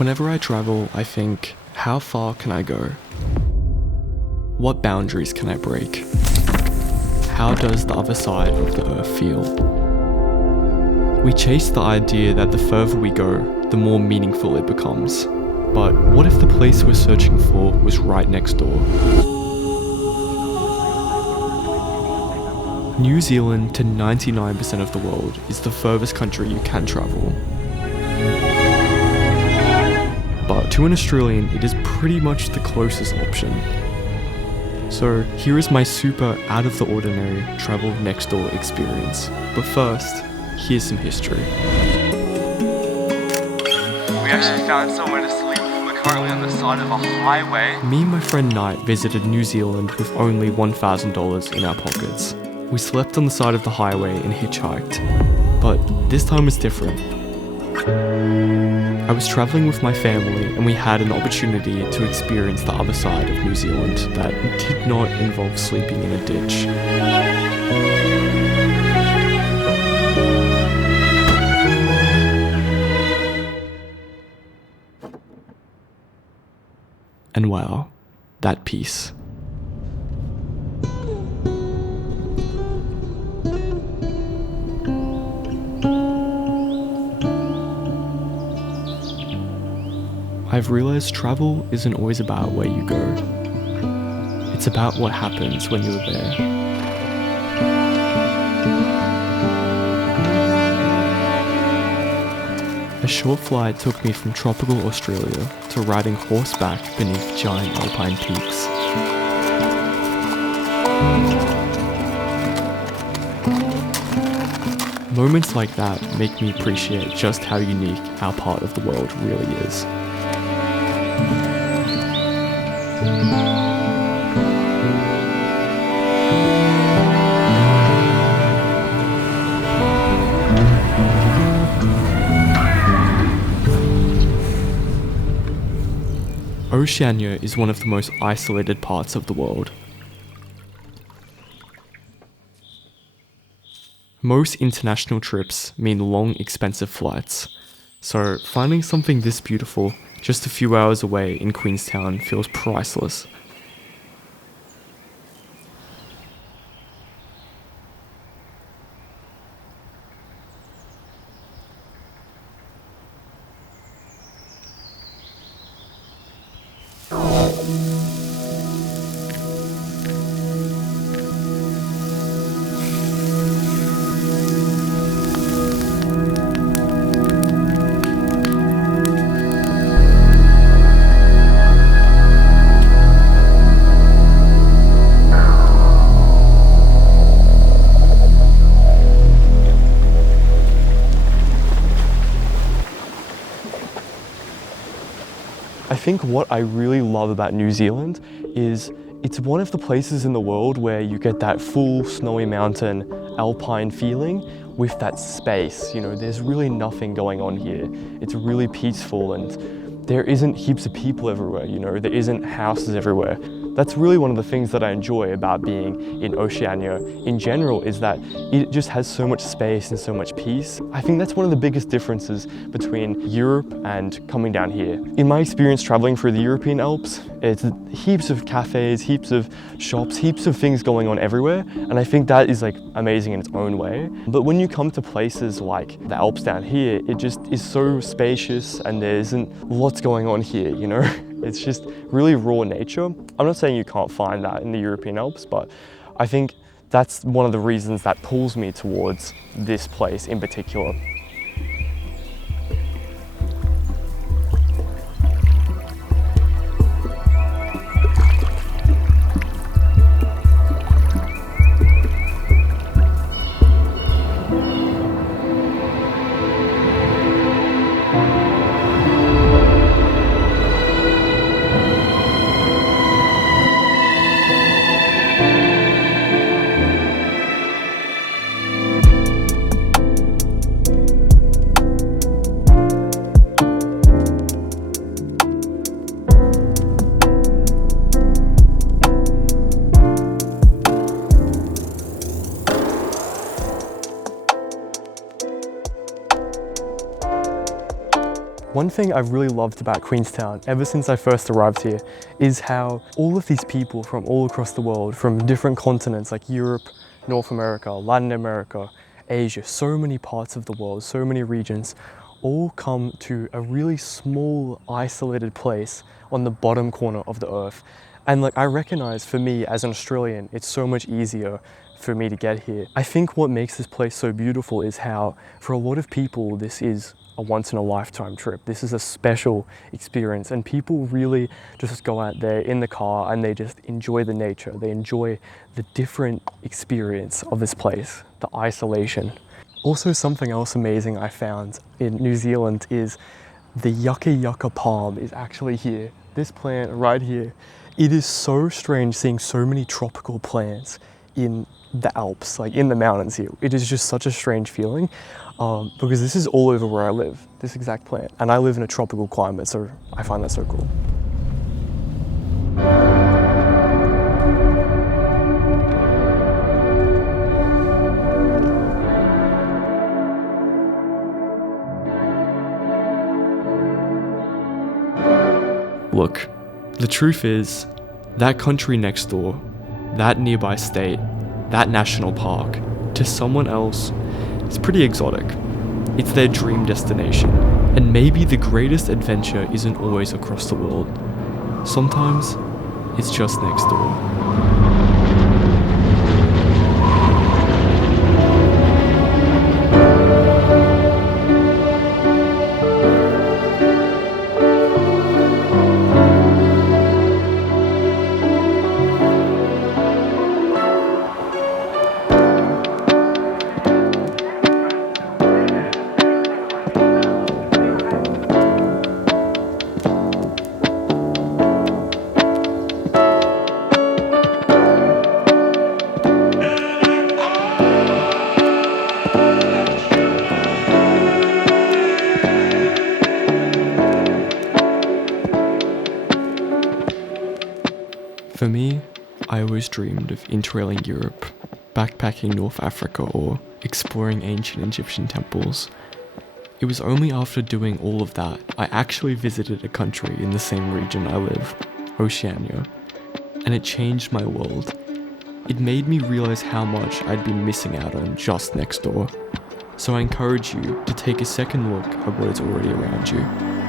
Whenever I travel, I think, how far can I go? What boundaries can I break? How does the other side of the earth feel? We chase the idea that the further we go, the more meaningful it becomes. But what if the place we're searching for was right next door? New Zealand, to 99% of the world, is the furthest country you can travel. But to an Australian, it is pretty much the closest option. So here is my super out of the ordinary travel next door experience. But first, here's some history. We actually found somewhere to sleep. We're currently on the side of a highway. Me and my friend Knight visited New Zealand with only $1,000 in our pockets. We slept on the side of the highway and hitchhiked. But this time was different. I was travelling with my family and we had an opportunity to experience the other side of New Zealand that did not involve sleeping in a ditch. And wow, that peace. I've realised travel isn't always about where you go. It's about what happens when you're there. A short flight took me from tropical Australia to riding horseback beneath giant alpine peaks. Moments like that make me appreciate just how unique our part of the world really is. Oceania is one of the most isolated parts of the world. Most international trips mean long, expensive flights, so finding something this beautiful just a few hours away in Queenstown feels priceless. I think what I really love about New Zealand is it's one of the places in the world where you get that full snowy mountain alpine feeling with that space. You know, there's really nothing going on here. It's really peaceful and there isn't heaps of people everywhere, you know, there isn't houses everywhere. That's really one of the things that I enjoy about being in Oceania in general, is that it just has so much space and so much peace. I think that's one of the biggest differences between Europe and coming down here. In my experience traveling through the European Alps, it's heaps of cafes, heaps of shops, heaps of things going on everywhere, and I think that is like amazing in its own way. But when you come to places like the Alps down here, it just is so spacious and there isn't lots going on here, you know? It's just really raw nature. I'm not saying you can't find that in the European Alps, but I think that's one of the reasons that pulls me towards this place in particular. One thing I've really loved about Queenstown ever since I first arrived here is how all of these people from all across the world, from different continents like Europe, North America, Latin America, Asia, so many parts of the world, so many regions, all come to a really small, isolated place on the bottom corner of the earth. And like, I recognize for me as an Australian, it's so much easier for me to get here. I think what makes this place so beautiful is how, for a lot of people, this is a once-in-a-lifetime trip. This is a special experience, and people really just go out there in the car and they just enjoy the nature. They enjoy the different experience of this place, the isolation. Also, something else amazing I found in New Zealand is the yucca yucca palm is actually here. This plant right here. It is so strange seeing so many tropical plants in the Alps, like in the mountains here. It is just such a strange feeling because this is all over where I live, this exact plant. And I live in a tropical climate, so I find that so cool. Look, the truth is, that country next door, that nearby state, that national park, to someone else, it's pretty exotic. It's their dream destination, and maybe the greatest adventure isn't always across the world. Sometimes, it's just next door. For me, I always dreamed of interrailing Europe, backpacking North Africa, or exploring ancient Egyptian temples. It was only after doing all of that I actually visited a country in the same region I live, Oceania, and it changed my world. It made me realize how much I'd been missing out on just next door. So I encourage you to take a second look at what is already around you.